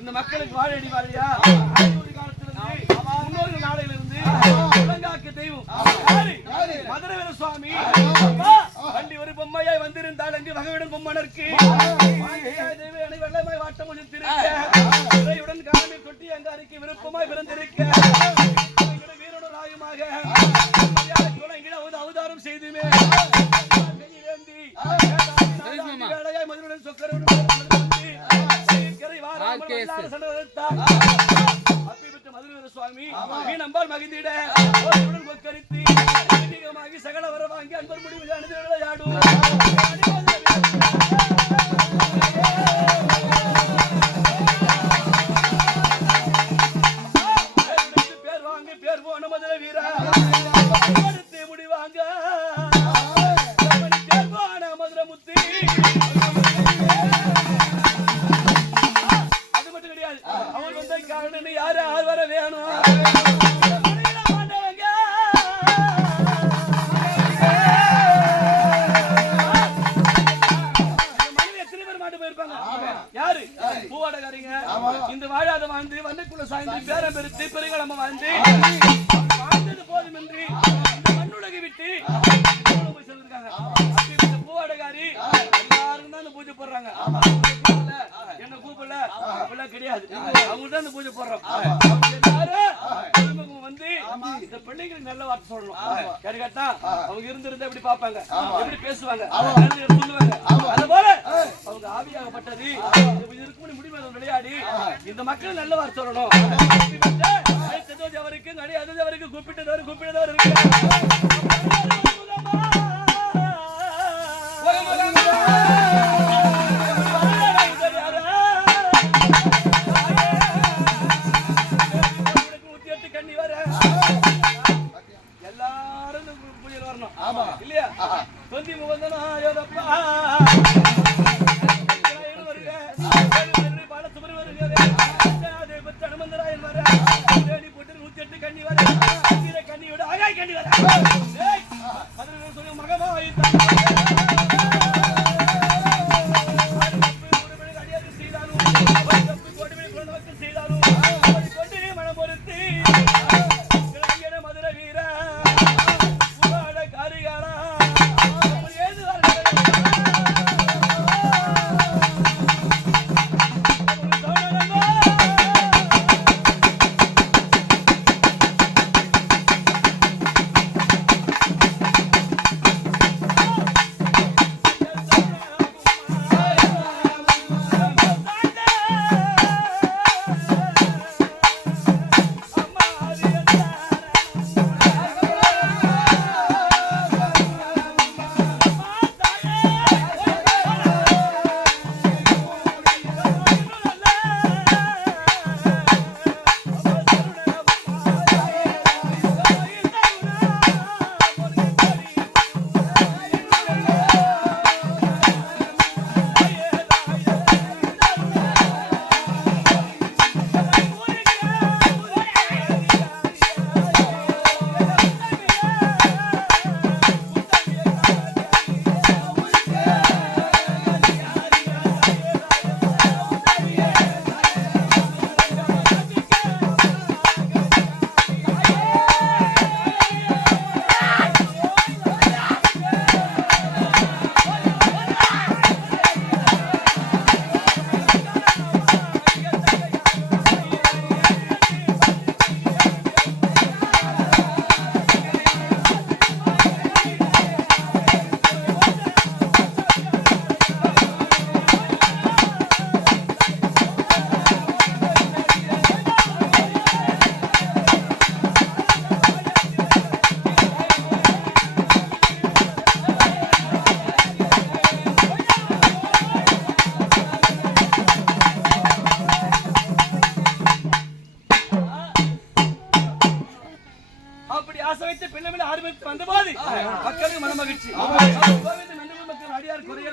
இந்த மக்களுக்கு வாழடி வாழையா முன்னோரு நாளையிலிருந்து இளங்காக்கு தெய்வம் மதுரை வீர சுவாமி வண்டி ஒரு பொம்மையாய் வந்திருந்தால் அங்கு வகையுடன் பொம்மனருக்கு வெள்ளமாய் வாட்டம் முடித்திருக்க காலமே தொட்டி அங்காருக்கு விருப்பமாய் பிறந்திருக்க வீரனும் ராயுமாக அவதாரம் செய்துமே மதுரையுடன் சொக்கரோடு சுவாமி நம்பால் மகிழ்ந்திட கொக்கரித்து சகல வர வாங்கி அன்பர் முடிவு விளையாடும் பேர் வாங்கி பேர் போன மதுரை வீரா முடிவாங்க மதுரை முத்தி அவன் வந்த காரணம் யாரு ஆறு வர வேணும் எத்தனை பேர் மாட்டு போயிருப்பாங்க யாரு பூவாடகாரிங்க இந்த வாழாத வாழ்ந்து வண்ணக்குள்ள சாய்ந்து பேரம் பெருத்து பெருங்களம வாழ்ந்து வாழ்ந்தது போதுமின்றி மண்ணுலகை விட்டு போய் சொல்லிருக்காங்க பூவாடகாரி எல்லாரும் தான் பூஜை போடுறாங்க என்ன கூப்பிடல அப்படிலாம் கிடையாது அவங்க தான் இந்த பூஜை போடுறோம் எல்லாரும் வந்து இந்த பிள்ளைங்களுக்கு நல்ல வார்த்தை சொல்லணும் கேட்டா அவங்க இருந்திருந்தா எப்படி பார்ப்பாங்க எப்படி பேசுவாங்க சொல்லுவாங்க அது போல அவங்க ஆவியாகப்பட்டது இதுக்கு முடிவு விளையாடி இந்த மக்கள் நல்ல வார்த்தை சொல்லணும் அவருக்கு கிடையாது அவருக்கு கூப்பிட்டதவர் கூப்பிட்டதவர் இருக்கு இல்லையா தொந்தி முகந்தனா யோதப்பா பாட சுமரி வருகிறார் அனுமந்தராயன் வர போட்டு 108 கண்ணி வர கண்ணியோட ஆகாய் கண்ணி வர சொல்லி மகமாய் அடியாறு செய்தாலும் செய்தாலும் கொண்டு மனம் பொறுத்து மதுரை வீர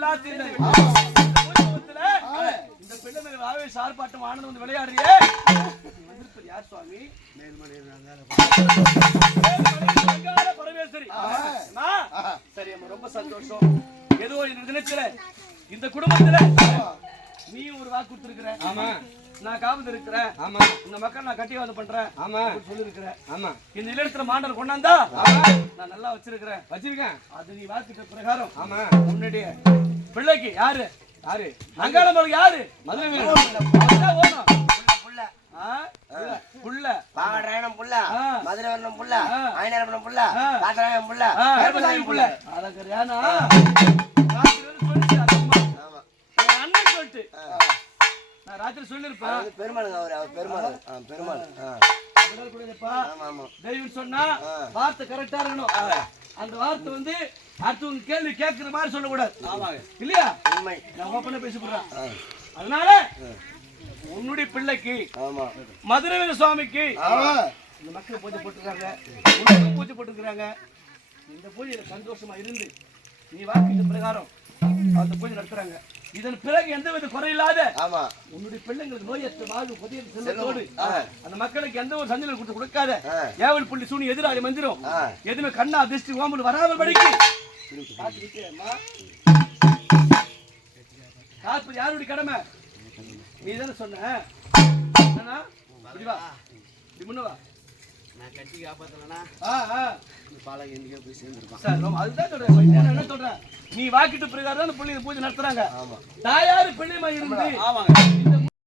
நாத்தினே இந்த பிள்ளை மேல ஆவேச ஆர்ப்பாட்டம் ஆனது வந்து விளையாடுறியே யார் சுவாமி? பரமேஸ்வரி. சரி அம்மா, ரொம்ப சந்தோஷம். ஏதோ இந்த தினத்துல இந்த குடும்பத்துல நீ ஒரு வாக்கு கொடுத்திருக்கிற. ஆமா. நான் காவல் இருக்கிறேன். ஆமா. இந்த மக்கள் நான் கட்டிவாதம் பண்றேன். ஆமா. சொல்லி இருக்கிறேன். ஆமா. இந்த நிலத்துல மாண்டர் கொண்டாந்தா நான் நல்லா வச்சிருக்கேன். அது நீ வாக்குட்ட பிரகாரம். ஆமா. உன்னுடைய பிள்ளைக்கு யாரு அங்காளம்மன் யாரு? மதுரை புள்ள பாகராயணம் புள்ள, மதுரவர்ணம் புள்ள, ஆயினரவர்ணம் புள்ள, காத்தராயணம் புள்ள, கருப்பசாமி புள்ள. அழகரியானா அண்ணன் சொல்லிட்டு நான் ராத்திரி சொல்லிருப்பேன். பெருமாளுங்க அவர் பெருமாள் தெய்வம் சொன்னா வார்த்தை கரெக்டா இருக்கணும். அந்த வார்த்தை வந்து அடுத்தவங்க கேள்வி கேட்கிற மாதிரி சொல்லக்கூடாது. இல்லையா? நான் ஓப்பனா பேசி போடுறேன். அதனால உன்னுடைய பிள்ளைக்கு மதுரை சுவாமிக்கு இந்த மக்கள் பூஜை போட்டுருக்காங்க, பூஜை போட்டுருக்காங்க. இந்த பூஜையில சந்தோஷமா இருந்து நீ வாக்கு பிரகாரம் அந்த பூஜை நடத்துறாங்க. இதன் பிறகு எந்த வித குறையில்லாத உன்னுடைய பிள்ளைங்களுக்கு நோயற்ற வாழ்வு புதிய செல்வத்தோடு அந்த மக்களுக்கு எந்த ஒரு சஞ்சலம் கொடுக்காத ஏவல் புள்ளி சூனி எதிராளி மந்திரம் எதுவுமே கண்ணா திருஷ்டி ஓம்பல் வராமல் படிக்கு காப்பது யாருடைய கடமை? நீ தானே சொன்ன. முன்னவா நான் கட்டி காப்பாத்தலனா போய் சேர்ந்துருப்பான். அதுதான் சொல்றேன். என்ன சொல்றேன், நீ வாக்கிட்டு பிரகாரம் தான் பிள்ளைங்க பூஜை நடத்துறாங்க. தாயாரு பிள்ளைமா இருந்து இந்த